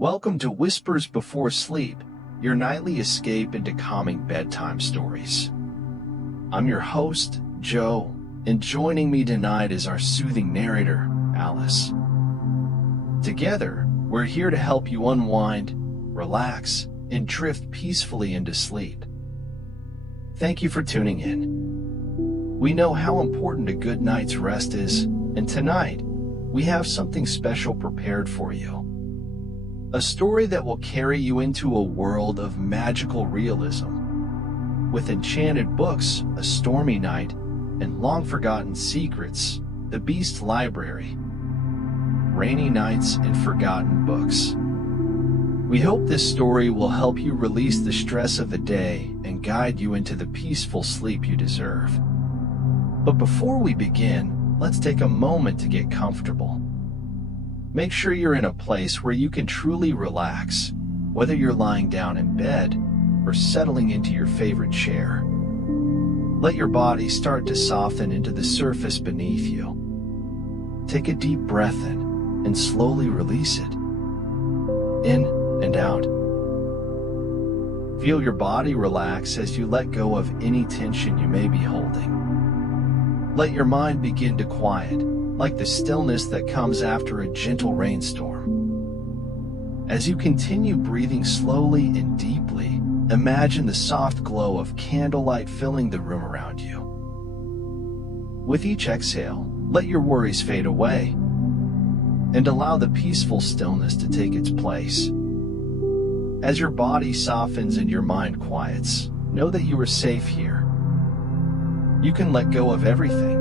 Welcome to Whispers Before Sleep, your nightly escape into calming bedtime stories. I'm your host, Joe, and joining me tonight is our soothing narrator, Alice. Together, we're here to help you unwind, relax, and drift peacefully into sleep. Thank you for tuning in. We know how important a good night's rest is, and tonight, we have something special prepared for you. A story that will carry you into a world of magical realism. With enchanted books, a stormy night, and long-forgotten secrets, the Beast Library. Rainy nights and forgotten books. We hope this story will help you release the stress of the day and guide you into the peaceful sleep you deserve. But before we begin, let's take a moment to get comfortable. Make sure you're in a place where you can truly relax, whether you're lying down in bed or settling into your favorite chair. Let your body start to soften into the surface beneath you. Take a deep breath in and slowly release it. In and out. Feel your body relax as you let go of any tension you may be holding. Let your mind begin to quiet, like the stillness that comes after a gentle rainstorm. As you continue breathing slowly and deeply, imagine the soft glow of candlelight filling the room around you. With each exhale, let your worries fade away and allow the peaceful stillness to take its place. As your body softens and your mind quiets, know that you are safe here. You can let go of everything.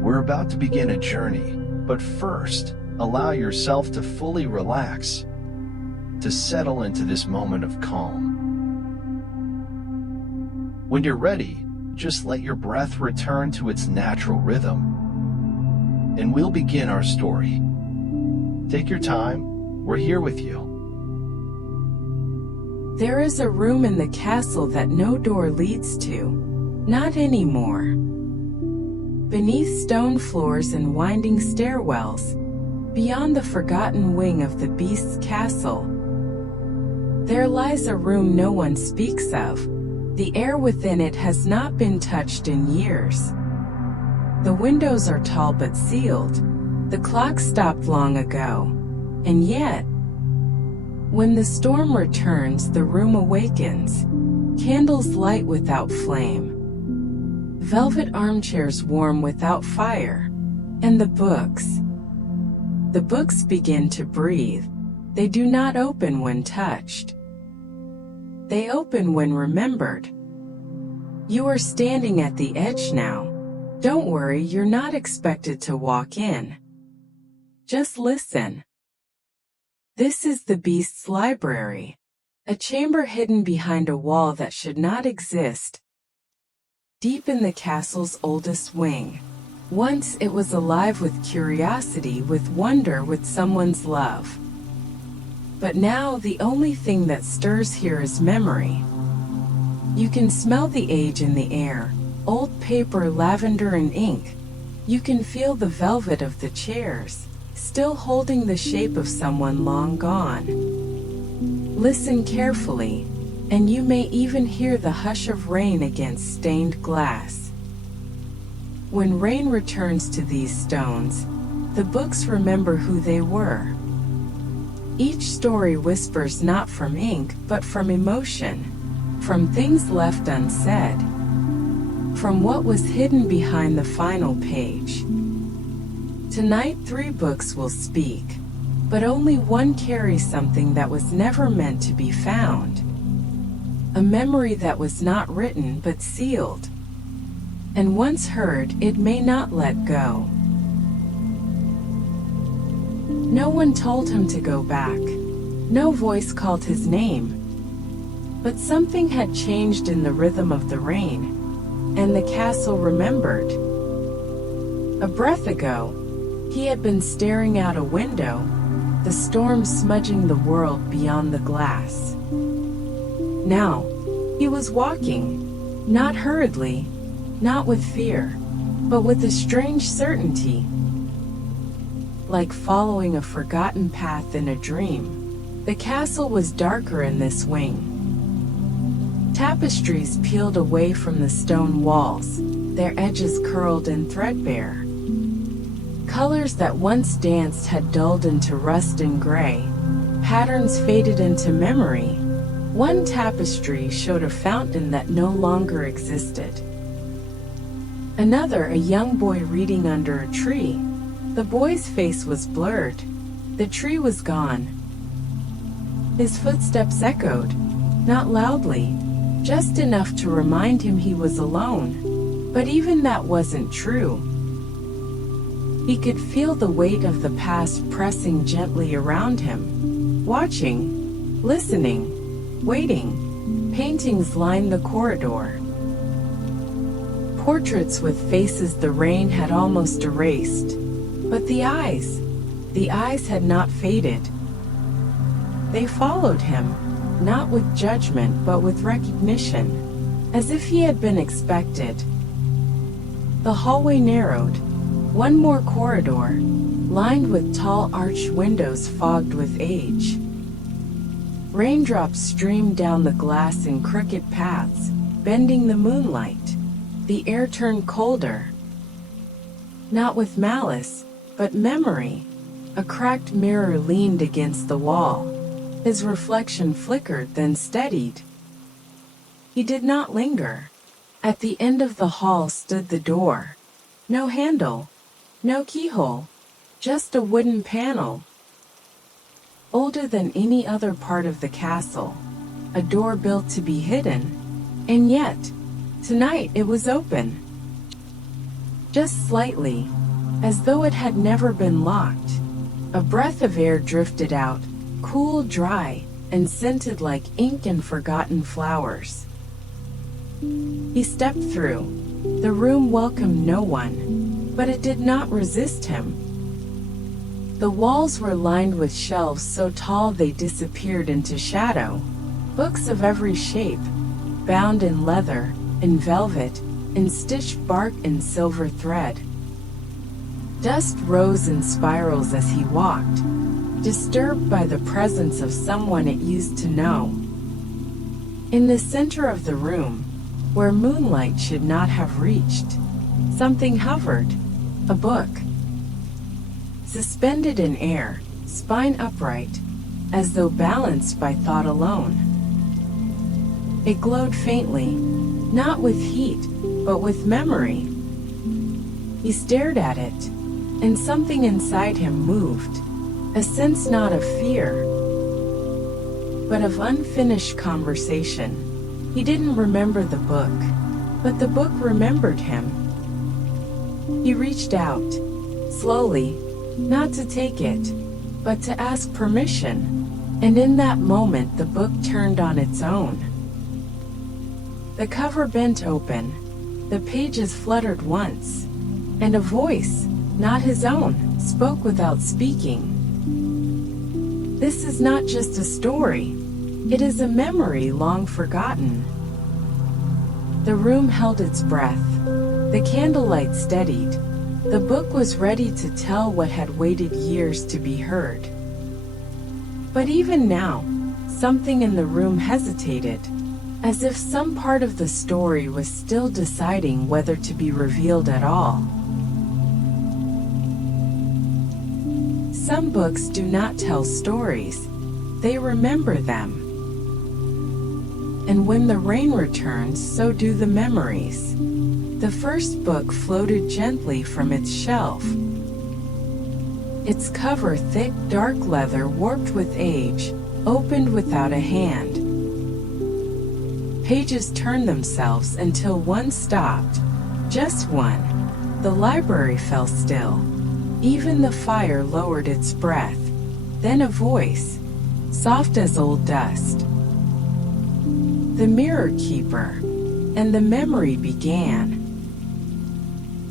We're about to begin a journey, but first, allow yourself to fully relax, to settle into this moment of calm. When you're ready, just let your breath return to its natural rhythm, and we'll begin our story. Take your time, we're here with you. There is a room in the castle that no door leads to, not anymore. Beneath stone floors and winding stairwells, beyond the forgotten wing of the beast's castle, there lies a room no one speaks of. The air within it has not been touched in years. The windows are tall but sealed. The clock stopped long ago. And yet, when the storm returns, the room awakens. Candles light without flame. Velvet armchairs warm without fire. And the books begin to breathe. They do not open when touched. They open when remembered. You are standing at the edge now. Don't worry, you're not expected to walk in. Just listen. This is the Beast's Library, a chamber hidden behind a wall that should not exist. Deep in the castle's oldest wing, once it was alive with curiosity, with wonder, with someone's love. But now the only thing that stirs here is memory. You can smell the age in the air, old paper, lavender and ink. You can feel the velvet of the chairs, still holding the shape of someone long gone. Listen carefully, and you may even hear the hush of rain against stained glass. When rain returns to these stones, the books remember who they were. Each story whispers not from ink, but from emotion, from things left unsaid, from what was hidden behind the final page. Tonight, 3 books will speak, but only one carries something that was never meant to be found. A memory that was not written but sealed. And once heard, it may not let go. No one told him to go back. No voice called his name. But something had changed in the rhythm of the rain, and the castle remembered. A breath ago, he had been staring out a window, the storm smudging the world beyond the glass. Now, he was walking, not hurriedly, not with fear, but with a strange certainty. like following a forgotten path in a dream. The castle was darker in this wing. Tapestries peeled away from the stone walls, their edges curled and threadbare. Colors that once danced had dulled into rust and gray. Patterns faded into memory. One tapestry showed a fountain that no longer existed. Another, a young boy reading under a tree. The boy's face was blurred. The tree was gone. His footsteps echoed, not loudly, just enough to remind him he was alone. But even that wasn't true. He could feel the weight of the past pressing gently around him. Watching, listening, waiting. Paintings lined the corridor. Portraits with faces the rain had almost erased. But the eyes had not faded. They followed him, not with judgment but with recognition, as if he had been expected. The hallway narrowed. One more corridor, lined with tall arched windows fogged with age. Raindrops streamed down the glass in crooked paths, bending the moonlight. The air turned colder. Not with malice, but memory. A cracked mirror leaned against the wall. His reflection flickered, then steadied. He did not linger. At the end of the hall stood the door. No handle, no keyhole, just a wooden panel. Older than any other part of the castle. A door built to be hidden. And yet, tonight it was open. Just slightly, as though it had never been locked. A breath of air drifted out, cool, dry, and scented like ink and forgotten flowers. He stepped through. The room welcomed no one, but it did not resist him. The walls were lined with shelves so tall they disappeared into shadow. Books of every shape, bound in leather, in velvet, in stitched bark and silver thread. Dust rose in spirals as he walked, disturbed by the presence of someone it used to know. In the center of the room, where moonlight should not have reached, something hovered, a book. Suspended in air, spine upright, as though balanced by thought alone. It glowed faintly, not with heat, but with memory. He stared at it, and something inside him moved, a sense not of fear, but of unfinished conversation. He didn't remember the book, but the book remembered him. He reached out, slowly, not to take it, but to ask permission, and in that moment the book turned on its own. The cover bent open, the pages fluttered once, and a voice, not his own, spoke without speaking. This is not just a story, it is a memory long forgotten. The room held its breath, the candlelight steadied. The book was ready to tell what had waited years to be heard. But even now, something in the room hesitated, as if some part of the story was still deciding whether to be revealed at all. Some books do not tell stories, they remember them. And when the rain returns, so do the memories. The first book floated gently from its shelf. Its cover, thick, dark leather warped with age, opened without a hand. Pages turned themselves until one stopped, just one. The library fell still. Even the fire lowered its breath. Then a voice, soft as old dust. The mirror keeper. And the memory began.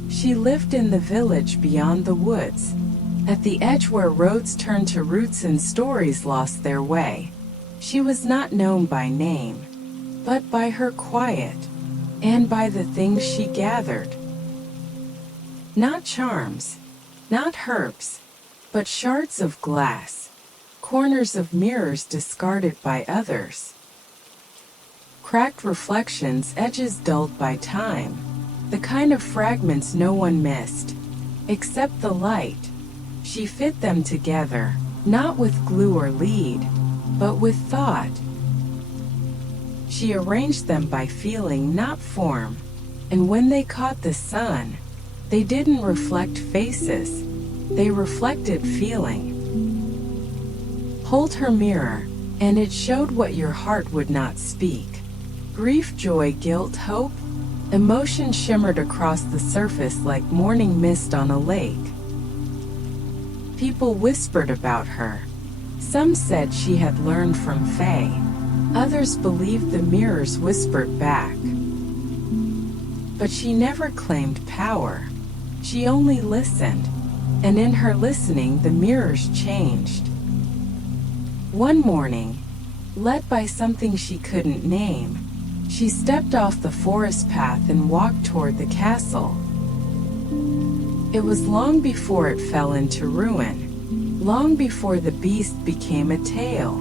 She lived in the village beyond the woods, at the edge where roads turned to roots and stories lost their way. She was not known by name, but by her quiet, and by the things she gathered. Not charms, not herbs, but shards of glass, corners of mirrors discarded by others. Cracked reflections, edges dulled by time, the kind of fragments no one missed, except the light. She fit them together, not with glue or lead, but with thought. She arranged them by feeling, not form, and when they caught the sun, they didn't reflect faces, they reflected feeling. Hold her mirror, and it showed what your heart would not speak. Grief, joy, guilt, hope. Emotion shimmered across the surface like morning mist on a lake. People whispered about her. Some said she had learned from Fae. Others believed the mirrors whispered back. But she never claimed power. She only listened, and in her listening the mirrors changed. One morning, led by something she couldn't name, she stepped off the forest path and walked toward the castle. It was long before it fell into ruin, long before the beast became a tale.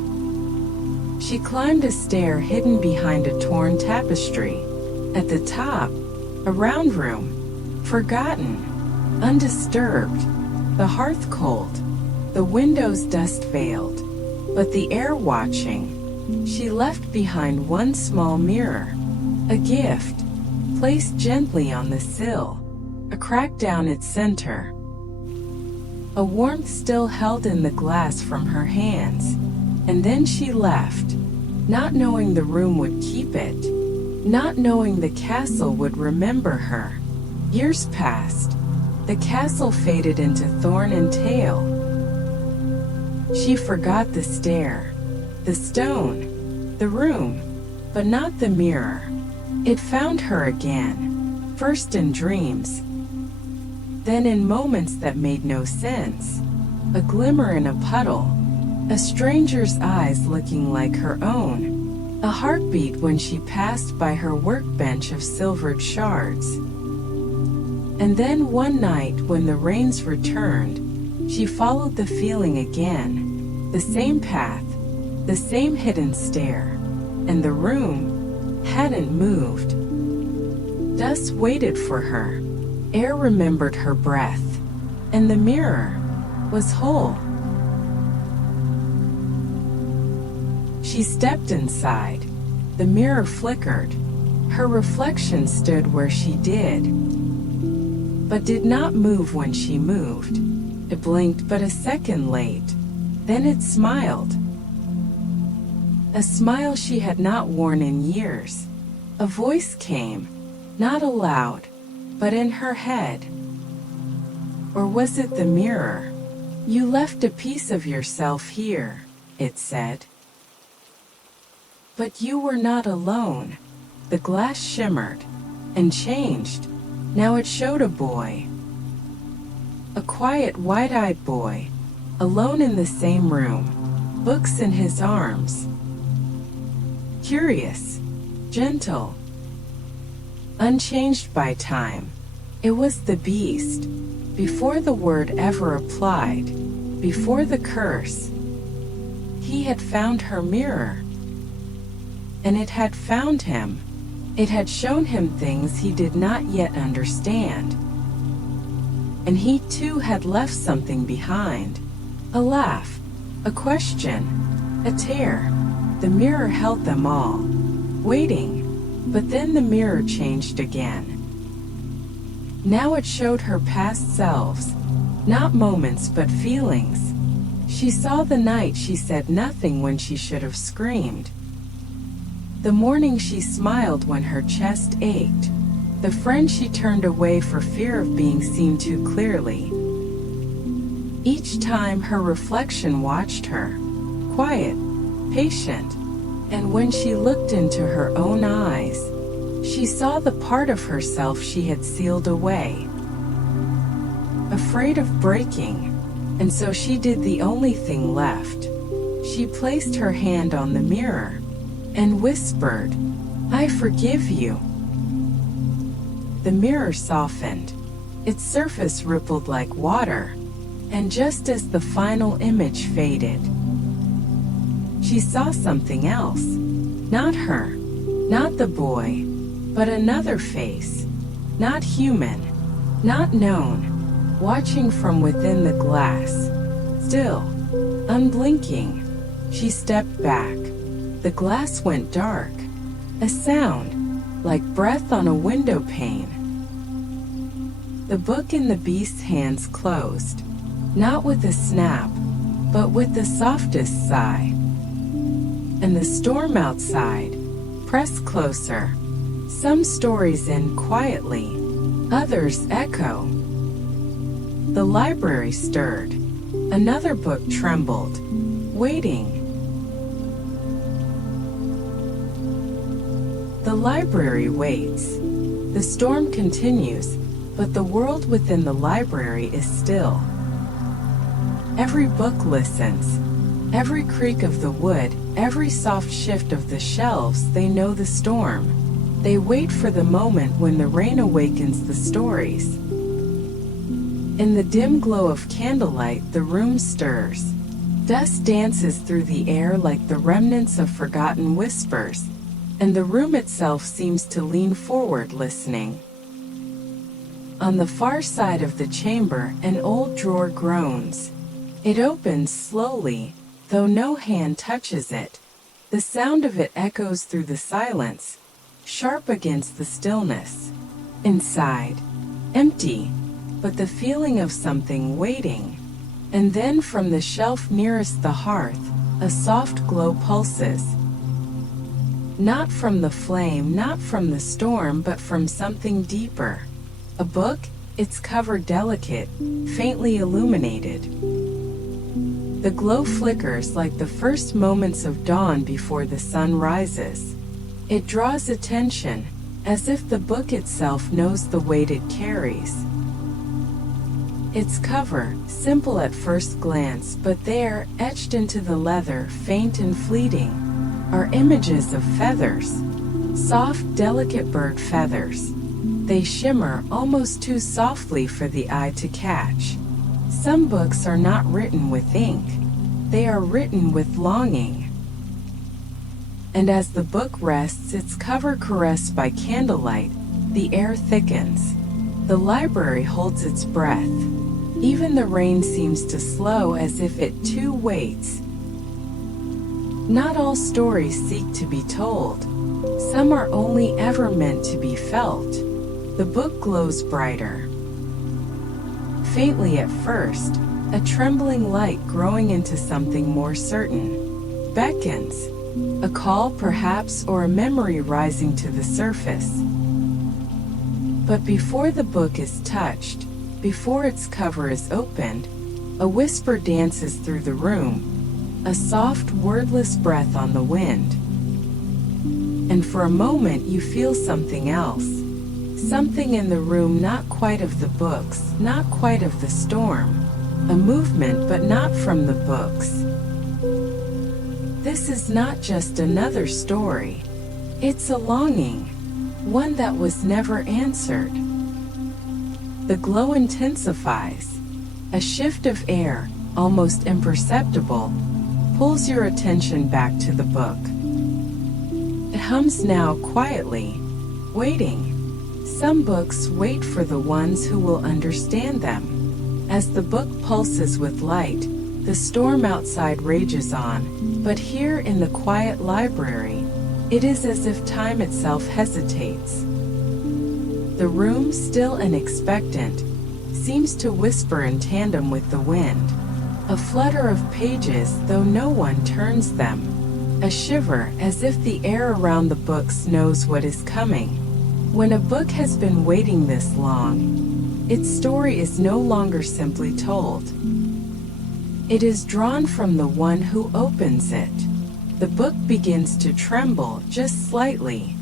She climbed a stair hidden behind a torn tapestry. At the top, a round room, forgotten, undisturbed, the hearth cold, the windows dust-veiled, but the air watching. She left behind one small mirror, a gift, placed gently on the sill, a crack down its center. A warmth still held in the glass from her hands, and then she left, not knowing the room would keep it, not knowing the castle would remember her. Years passed. The castle faded into thorn and tail. She forgot the stair, the stone, the room, but not the mirror. It found her again, first in dreams, then in moments that made no sense. A glimmer in a puddle, a stranger's eyes looking like her own, a heartbeat when she passed by her workbench of silvered shards. And then one night when the rains returned, she followed the feeling again, the same path, the same hidden stair, and the room hadn't moved. Dust waited for her, air remembered her breath, and the mirror was whole. She stepped inside. The mirror flickered. Her reflection stood where she did, but did not move when she moved. It blinked but a second late. Then it smiled. A smile she had not worn in years. A voice came, not aloud, but in her head. Or was it the mirror? You left a piece of yourself here, it said. But you were not alone. The glass shimmered and changed. Now it showed a boy. A quiet, wide-eyed boy, alone in the same room, books in his arms. Curious, gentle, unchanged by time. It was the beast, before the word ever applied, before the curse. He had found her mirror, and it had found him. It had shown him things he did not yet understand. And he too had left something behind. A laugh, a question, a tear. The mirror held them all, waiting. But then the mirror changed again. Now it showed her past selves, not moments but feelings. She saw the night she said nothing when she should have screamed. The morning she smiled when her chest ached. The friend she turned away for fear of being seen too clearly. Each time her reflection watched her, quiet, patient, and when she looked into her own eyes, she saw the part of herself she had sealed away. Afraid of breaking, and so she did the only thing left. She placed her hand on the mirror and whispered, "I forgive you." The mirror softened. Its surface rippled like water, And just as the final image faded, she saw something else. Not her, not the boy, but another face. Not human, not known, watching from within the glass. Still, unblinking, she stepped back. The glass went dark. A sound, like breath on a window pane. The book in the beast's hands closed, not with a snap, but with the softest sigh. And the storm outside pressed closer. Some stories end quietly, others echo. The library stirred. Another book trembled, waiting. The library waits. The storm continues, but the world within the library is still. Every book listens. Every creak of the wood, every soft shift of the shelves, they know the storm. They wait for the moment when the rain awakens the stories. In the dim glow of candlelight, the room stirs. Dust dances through the air like the remnants of forgotten whispers, and the room itself seems to lean forward, listening. On the far side of the chamber, an old drawer groans. It opens slowly, though no hand touches it. The sound of it echoes through the silence, sharp against the stillness. Inside, empty, but the feeling of something waiting. And then from the shelf nearest the hearth, a soft glow pulses. Not from the flame, not from the storm, but from something deeper. A book, its cover delicate, faintly illuminated. The glow flickers like the first moments of dawn before the sun rises. It draws attention, as if the book itself knows the weight it carries. Its cover, simple at first glance, but there, etched into the leather, faint and fleeting, are images of feathers. Soft, delicate bird feathers. They shimmer almost too softly for the eye to catch. Some books are not written with ink. They are written with longing. And as the book rests, its cover caressed by candlelight, the air thickens. The library holds its breath. Even the rain seems to slow, as if it too waits. Not all stories seek to be told. Some are only ever meant to be felt. The book glows brighter. Faintly at first, a trembling light growing into something more certain. Beckons. A call perhaps, or a memory rising to the surface. But before the book is touched, before its cover is opened, a whisper dances through the room. A soft, wordless breath on the wind. And for a moment you feel something else. Something in the room, not quite of the books, not quite of the storm. A movement, but not from the books. This is not just another story. It's a longing, one that was never answered. The glow intensifies. A shift of air, almost imperceptible, pulls your attention back to the book. It hums now quietly, waiting. Some books wait for the ones who will understand them. As the book pulses with light, the storm outside rages on, but here in the quiet library, it is as if time itself hesitates. The room, still and expectant, seems to whisper in tandem with the wind. A flutter of pages, though no one turns them. A shiver, as if the air around the books knows what is coming. When a book has been waiting this long, its story is no longer simply told. It is drawn from the one who opens it. The book begins to tremble just slightly,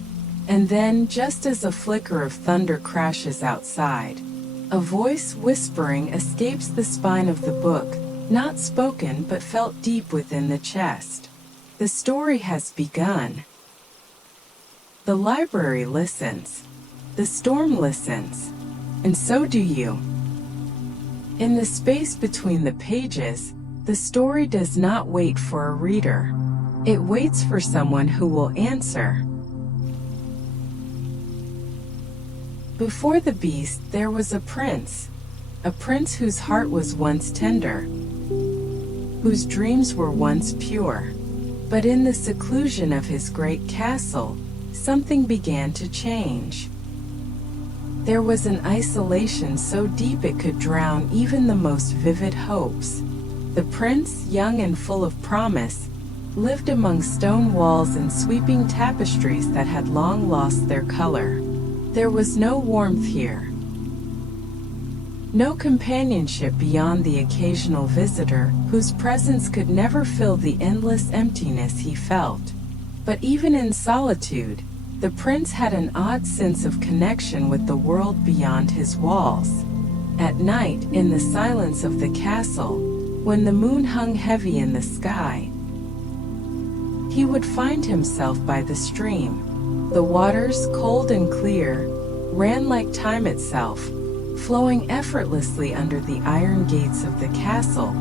and then, just as a flicker of thunder crashes outside, a voice whispering escapes the spine of the book, not spoken but felt deep within the chest. The story has begun. The library listens. The storm listens. And so do you. In the space between the pages, the story does not wait for a reader. It waits for someone who will answer. Before the beast there was a prince whose heart was once tender, whose dreams were once pure. But in the seclusion of his great castle, something began to change. There was an isolation so deep it could drown even the most vivid hopes. The prince, young and full of promise, lived among stone walls and sweeping tapestries that had long lost their color. There was no warmth here, no companionship beyond the occasional visitor whose presence could never fill the endless emptiness he felt. But even in solitude, the prince had an odd sense of connection with the world beyond his walls. At night, in the silence of the castle, when the moon hung heavy in the sky, he would find himself by the stream. The waters, cold and clear, ran like time itself, flowing effortlessly under the iron gates of the castle,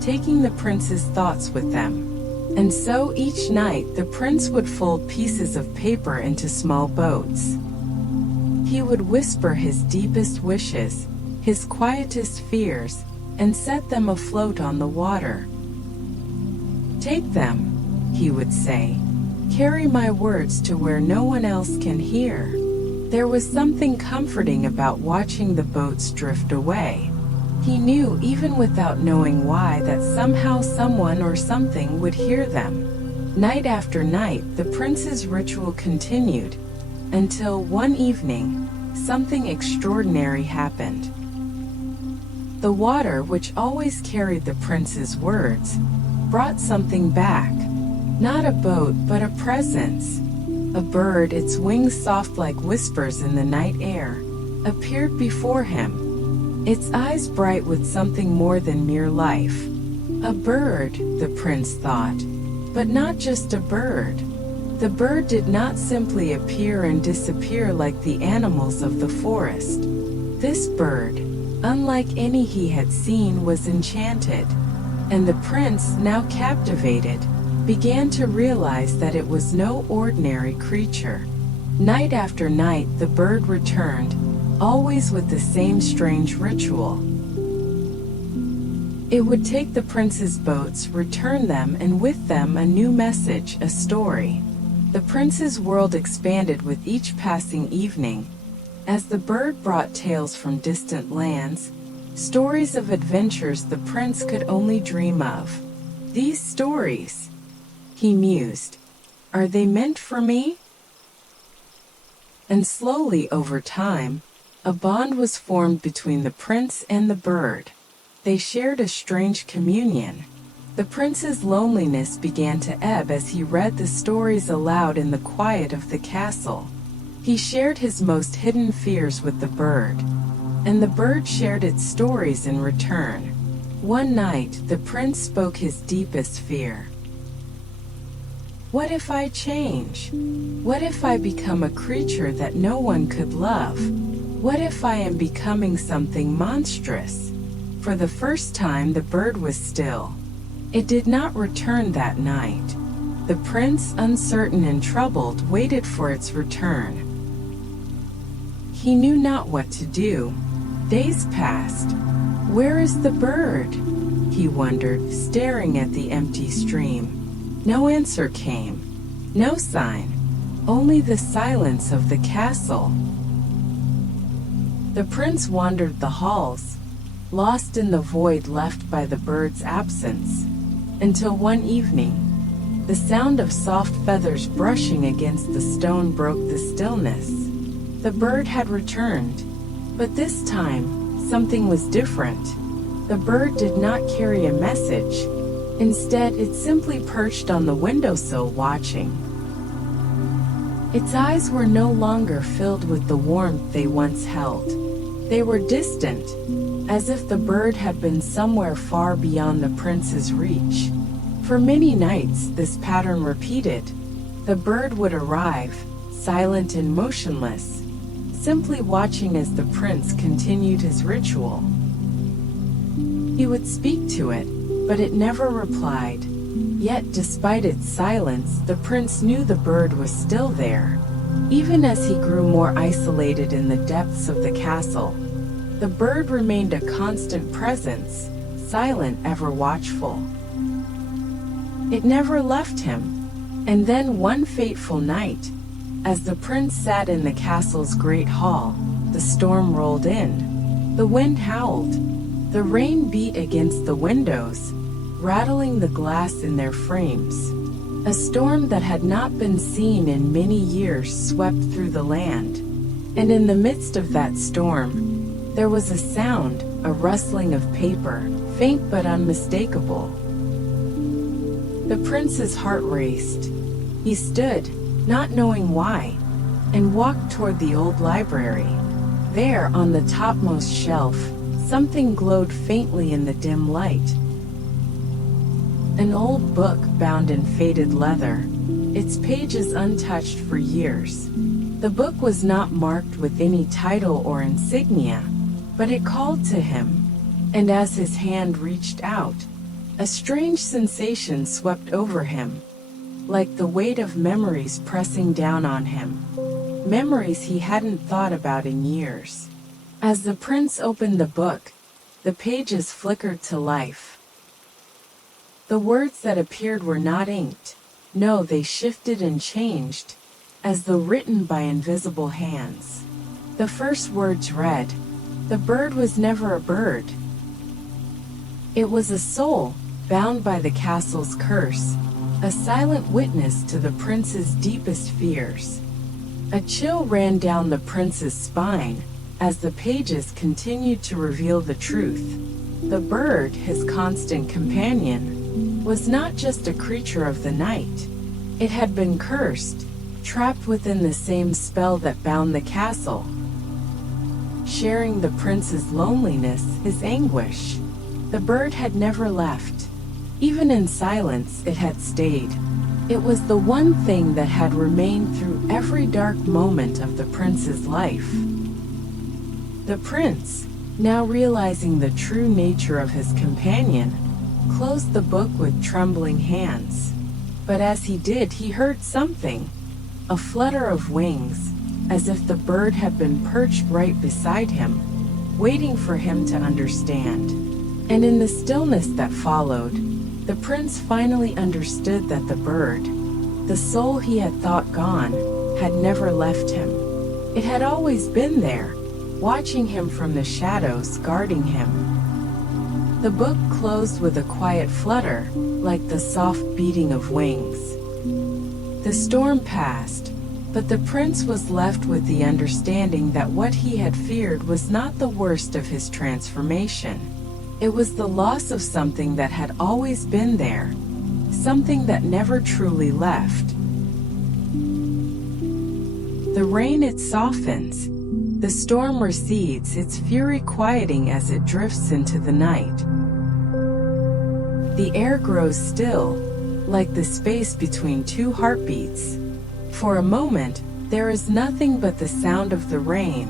taking the prince's thoughts with them. And so each night the prince would fold pieces of paper into small boats. He would whisper his deepest wishes, his quietest fears, and set them afloat on the water. "Take them," he would say. "Carry my words to where no one else can hear." There was something comforting about watching the boats drift away. He knew, even without knowing why, that somehow someone or something would hear them. Night after night, the prince's ritual continued, until one evening, something extraordinary happened. The water, which always carried the prince's words, brought something back. Not a boat, but a presence. A bird, its wings soft like whispers in the night air, appeared before him, its eyes bright with something more than mere life. A bird, the prince thought, but not just a bird. The bird did not simply appear and disappear like the animals of the forest. This bird, unlike any he had seen, was enchanted, and the prince, now captivated, began to realize that it was no ordinary creature. Night after night the bird returned, always with the same strange ritual. It would take the prince's boats, return them, and with them a new message, a story. The prince's world expanded with each passing evening, as the bird brought tales from distant lands, stories of adventures the prince could only dream of. These stories, he mused, are they meant for me? And slowly over time, a bond was formed between the prince and the bird. They shared a strange communion. The prince's loneliness began to ebb as he read the stories aloud in the quiet of the castle. He shared his most hidden fears with the bird, and the bird shared its stories in return. One night, the prince spoke his deepest fear. What if I change? What if I become a creature that no one could love? What if I am becoming something monstrous? For the first time, the bird was still. It did not return that night. The prince, uncertain and troubled, waited for its return. He knew not what to do. Days passed. Where is the bird? He wondered, staring at the empty stream. No answer came. No sign. Only the silence of the castle. The prince wandered the halls, lost in the void left by the bird's absence, until one evening, the sound of soft feathers brushing against the stone broke the stillness. The bird had returned, but this time, something was different. The bird did not carry a message. Instead, it simply perched on the windowsill watching. Its eyes were no longer filled with the warmth they once held. They were distant, as if the bird had been somewhere far beyond the prince's reach. For many nights, this pattern repeated. The bird would arrive, silent and motionless, simply watching as the prince continued his ritual. He would speak to it, but it never replied. Yet despite its silence, the prince knew the bird was still there. Even as he grew more isolated in the depths of the castle, the bird remained a constant presence, silent, ever watchful. It never left him. And then one fateful night, as the prince sat in the castle's great hall, the storm rolled in. The wind howled. The rain beat against the windows, rattling the glass in their frames. A storm that had not been seen in many years swept through the land. And in the midst of that storm, there was a sound, a rustling of paper, faint but unmistakable. The prince's heart raced. He stood, not knowing why, and walked toward the old library. There, on the topmost shelf, something glowed faintly in the dim light. An old book bound in faded leather, its pages untouched for years. The book was not marked with any title or insignia, but it called to him, and as his hand reached out, a strange sensation swept over him, like the weight of memories pressing down on him. Memories he hadn't thought about in years. As the prince opened the book, the pages flickered to life. The words that appeared were not inked. No, they shifted and changed, as though written by invisible hands. The first words read, "The bird was never a bird." It was a soul, bound by the castle's curse, a silent witness to the prince's deepest fears. A chill ran down the prince's spine, as the pages continued to reveal the truth. The bird, his constant companion, was not just a creature of the night. It had been cursed, trapped within the same spell that bound the castle, sharing the prince's loneliness, his anguish. The bird had never left. Even in silence, it had stayed. It was the one thing that had remained through every dark moment of the prince's life. The prince, now realizing the true nature of his companion, closed the book with trembling hands. But as he did, he heard something, a flutter of wings, as if the bird had been perched right beside him, waiting for him to understand. And in the stillness that followed, the prince finally understood that the bird, the soul he had thought gone, had never left him. It had always been there, watching him from the shadows, guarding him. The book closed with a quiet flutter, like the soft beating of wings. The storm passed, but the prince was left with the understanding that what he had feared was not the worst of his transformation. It was the loss of something that had always been there, something that never truly left. The rain, it softens. The storm recedes, its fury quieting as it drifts into the night. The air grows still, like the space between two heartbeats. For a moment, there is nothing but the sound of the rain,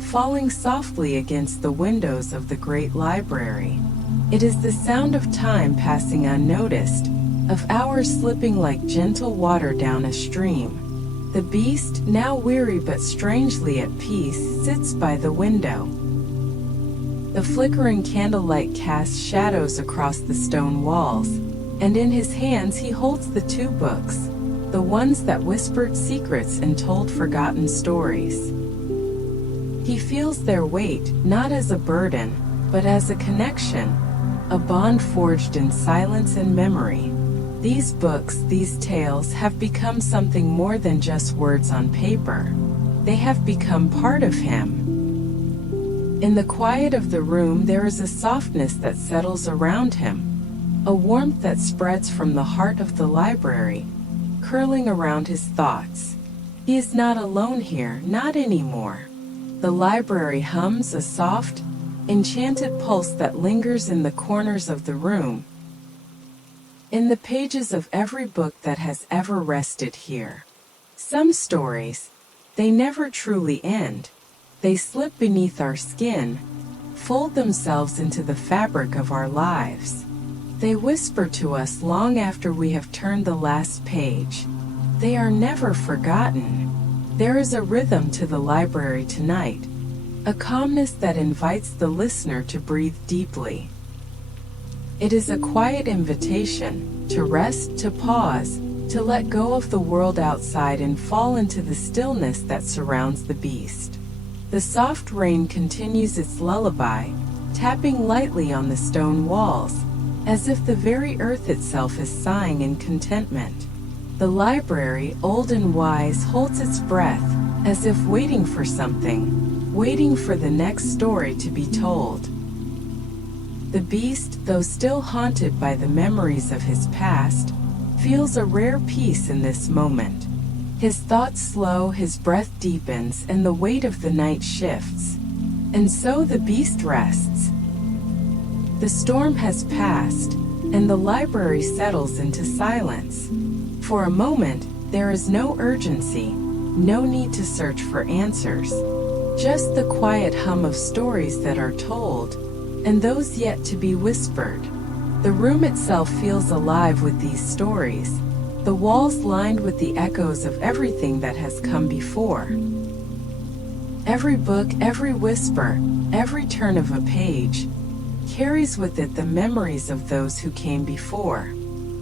falling softly against the windows of the great library. It is the sound of time passing unnoticed, of hours slipping like gentle water down a stream. The beast, now weary but strangely at peace, sits by the window. The flickering candlelight casts shadows across the stone walls, and in his hands he holds the two books, the ones that whispered secrets and told forgotten stories. He feels their weight, not as a burden, but as a connection, a bond forged in silence and memory. These books, these tales, have become something more than just words on paper. They have become part of him. In the quiet of the room, there is a softness that settles around him, a warmth that spreads from the heart of the library, curling around his thoughts. He is not alone here, not anymore. The library hums, a soft, enchanted pulse that lingers in the corners of the room, in the pages of every book that has ever rested here. Some stories, they never truly end. They slip beneath our skin, fold themselves into the fabric of our lives. They whisper to us long after we have turned the last page. They are never forgotten. There is a rhythm to the library tonight, a calmness that invites the listener to breathe deeply. It is a quiet invitation to rest, to pause, to let go of the world outside and fall into the stillness that surrounds the beast. The soft rain continues its lullaby, tapping lightly on the stone walls, as if the very earth itself is sighing in contentment. The library, old and wise, holds its breath, as if waiting for something, waiting for the next story to be told. The beast, though still haunted by the memories of his past, feels a rare peace in this moment. His thoughts slow, his breath deepens, and the weight of the night shifts. And so the beast rests. The storm has passed, and the library settles into silence. For a moment, there is no urgency, no need to search for answers. Just the quiet hum of stories that are told, and those yet to be whispered. The room itself feels alive with these stories, the walls lined with the echoes of everything that has come before. Every book, every whisper, every turn of a page carries with it the memories of those who came before.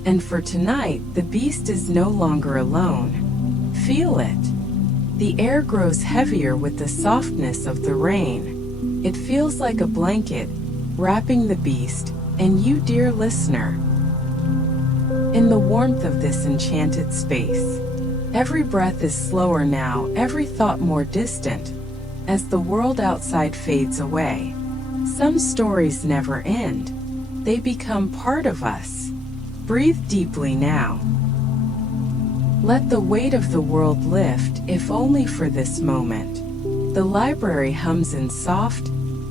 And for tonight, the beast is no longer alone. Feel it. The air grows heavier with the softness of the rain. It feels like a blanket, wrapping the beast, and you, dear listener, in the warmth of this enchanted space. Every breath is slower now, every thought more distant, as the world outside fades away. Some stories never end. They become part of us. Breathe deeply now. Let the weight of the world lift, if only for this moment. The library hums in soft,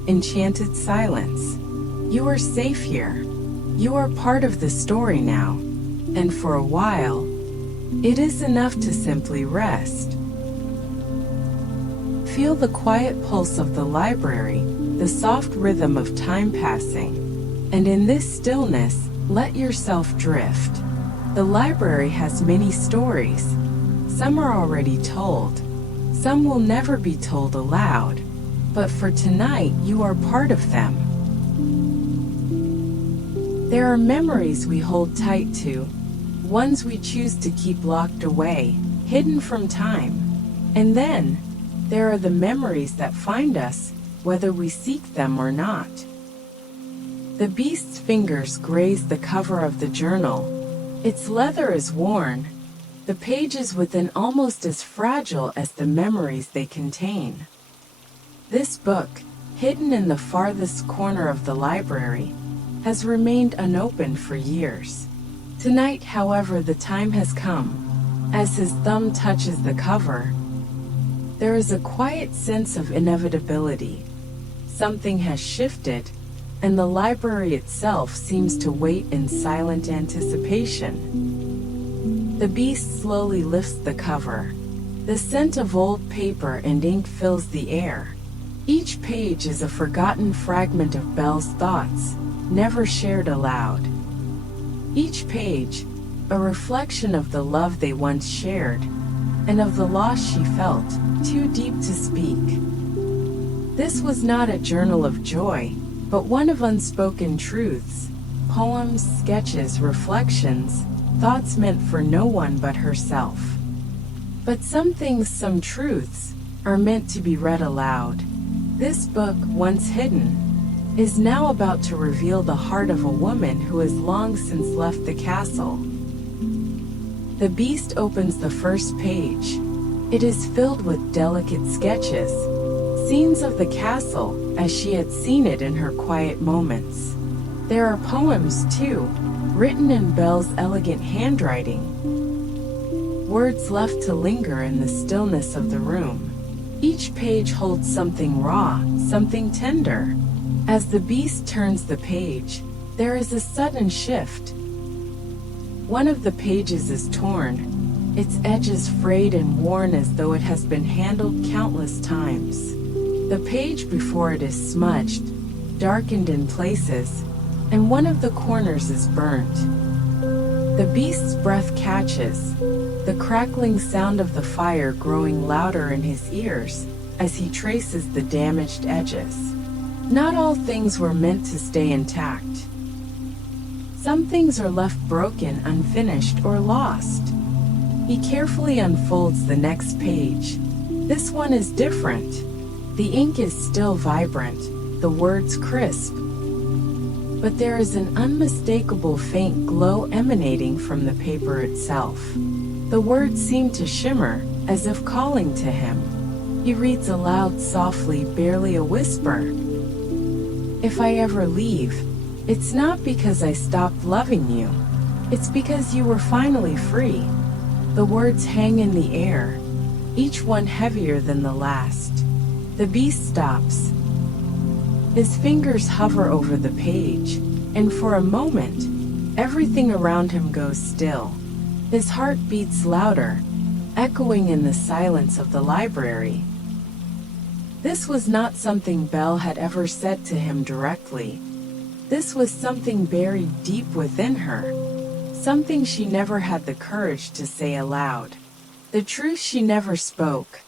enchanted silence. You are safe here. You are part of the story now. And for a while, it is enough to simply rest. Feel the quiet pulse of the library, the soft rhythm of time passing, and in this stillness, let yourself drift. The library has many stories. Some are already told. Some will never be told aloud. But for tonight, you are part of them. There are memories we hold tight to, ones we choose to keep locked away, hidden from time. And then, there are the memories that find us, whether we seek them or not. The beast's fingers graze the cover of the journal. Its leather is worn, the pages within almost as fragile as the memories they contain. This book, hidden in the farthest corner of the library, has remained unopened for years. Tonight, however, the time has come. As his thumb touches the cover, there is a quiet sense of inevitability. Something has shifted, and the library itself seems to wait in silent anticipation. The beast slowly lifts the cover. The scent of old paper and ink fills the air. Each page is a forgotten fragment of Belle's thoughts, never shared aloud. Each page, a reflection of the love they once shared, and of the loss she felt, too deep to speak. This was not a journal of joy, but one of unspoken truths, poems, sketches, reflections, thoughts meant for no one but herself. But some things, some truths, are meant to be read aloud. This book, once hidden, is now about to reveal the heart of a woman who has long since left the castle. The beast opens the first page. It is filled with delicate sketches, scenes of the castle as she had seen it in her quiet moments. There are poems, too, written in Belle's elegant handwriting. Words left to linger in the stillness of the room. Each page holds something raw, something tender. As the beast turns the page, there is a sudden shift. One of the pages is torn, its edges frayed and worn as though it has been handled countless times. The page before it is smudged, darkened in places, and one of the corners is burnt. The beast's breath catches, the crackling sound of the fire growing louder in his ears as he traces the damaged edges. Not all things were meant to stay intact. Some things are left broken, unfinished, or lost. He carefully unfolds the next page. This one is different. The ink is still vibrant, the words crisp. But there is an unmistakable faint glow emanating from the paper itself. The words seem to shimmer, as if calling to him. He reads aloud softly, barely a whisper. If I ever leave, it's not because I stopped loving you. It's because you were finally free. The words hang in the air, each one heavier than the last. The beast stops. His fingers hover over the page, and for a moment, everything around him goes still. His heart beats louder, echoing in the silence of the library. This was not something Belle had ever said to him directly. This was something buried deep within her, something she never had the courage to say aloud. The truth she never spoke,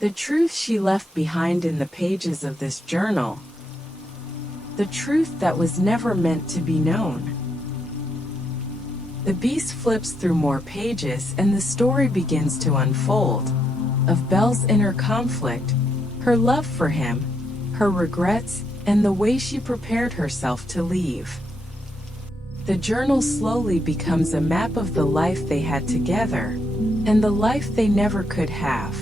the truth she left behind in the pages of this journal, the truth that was never meant to be known. The beast flips through more pages and the story begins to unfold, of Belle's inner conflict, her love for him, her regrets, and the way she prepared herself to leave. The journal slowly becomes a map of the life they had together, and the life they never could have.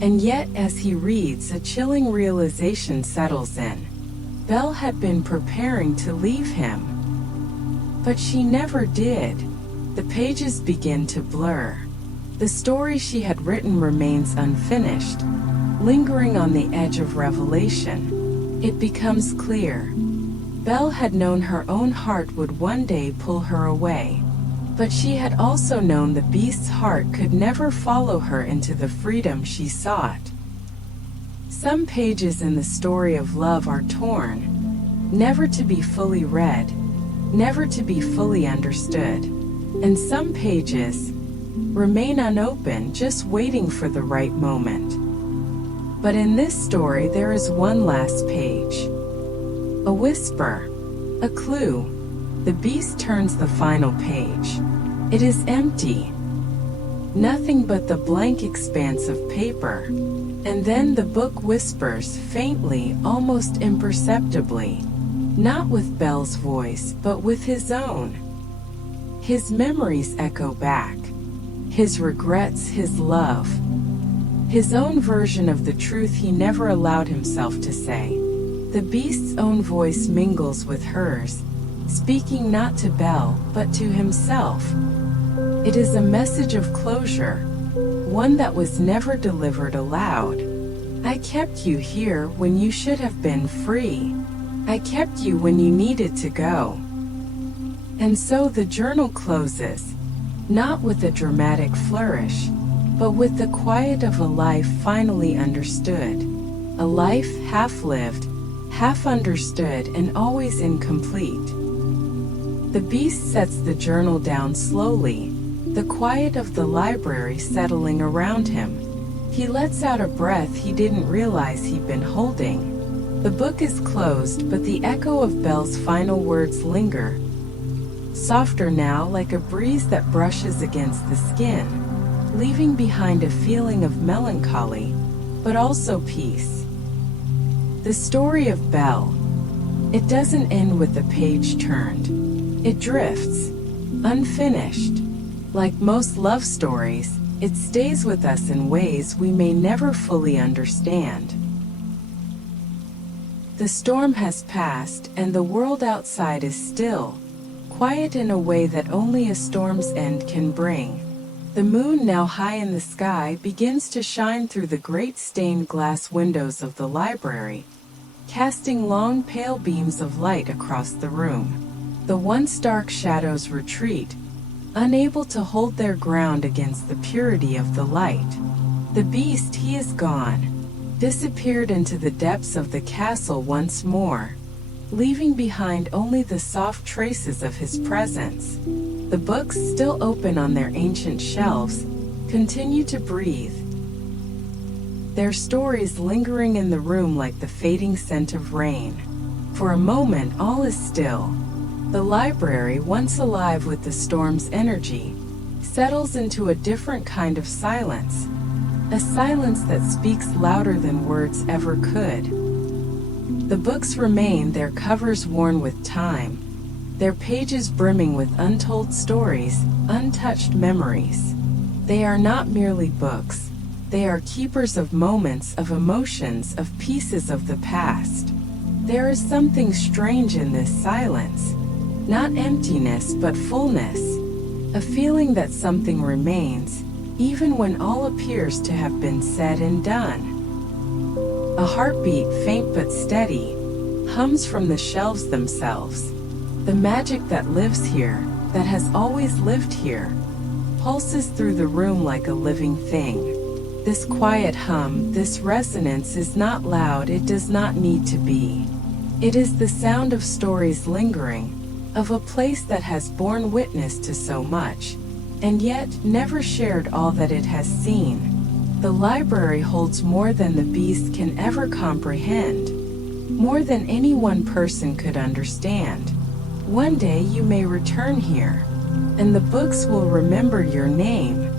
And yet, as he reads, a chilling realization settles in. Belle had been preparing to leave him, but she never did. The pages begin to blur. The story she had written remains unfinished, lingering on the edge of revelation. It becomes clear. Belle had known her own heart would one day pull her away, but she had also known the beast's heart could never follow her into the freedom she sought. Some pages in the story of love are torn, never to be fully read, never to be fully understood, and some pages remain unopened, just waiting for the right moment. But in this story there is one last page. A whisper, a clue. The beast turns the final page. It is empty. Nothing but the blank expanse of paper. And then the book whispers faintly, almost imperceptibly. Not with Belle's voice, but with his own. His memories echo back. His regrets, his love. His own version of the truth he never allowed himself to say. The beast's own voice mingles with hers, speaking not to Belle, but to himself. It is a message of closure, one that was never delivered aloud. I kept you here when you should have been free. I kept you when you needed to go. And so the journal closes, not with a dramatic flourish, but with the quiet of a life finally understood. A life half-lived, half-understood, and always incomplete. The beast sets the journal down slowly, the quiet of the library settling around him. He lets out a breath he didn't realize he'd been holding. The book is closed, but the echo of Belle's final words linger, softer now, like a breeze that brushes against the skin, leaving behind a feeling of melancholy, but also peace. The story of Belle. It doesn't end with the page turned. It drifts, unfinished. Like most love stories, it stays with us in ways we may never fully understand. The storm has passed, and the world outside is still, quiet in a way that only a storm's end can bring. The moon, now high in the sky, begins to shine through the great stained glass windows of the library, casting long pale beams of light across the room. The once dark shadows retreat, unable to hold their ground against the purity of the light. The beast, he is gone, disappeared into the depths of the castle once more. leaving behind only the soft traces of his presence. The books, still open on their ancient shelves, continue to breathe, their stories lingering in the room like the fading scent of rain. For a moment, all is still. The library, once alive with the storm's energy, settles into a different kind of silence, a silence that speaks louder than words ever could. The books remain, their covers worn with time, their pages brimming with untold stories, untouched memories. They are not merely books, they are keepers of moments, of emotions, of pieces of the past. There is something strange in this silence, not emptiness but fullness, a feeling that something remains, even when all appears to have been said and done. A heartbeat, faint but steady, hums from the shelves themselves. The magic that lives here, that has always lived here, pulses through the room like a living thing. This quiet hum, this resonance is not loud, it does not need to be. It is the sound of stories lingering, of a place that has borne witness to so much, and yet never shared all that it has seen. The library holds more than the beast can ever comprehend, more than any one person could understand. One day you may return here, and the books will remember your name.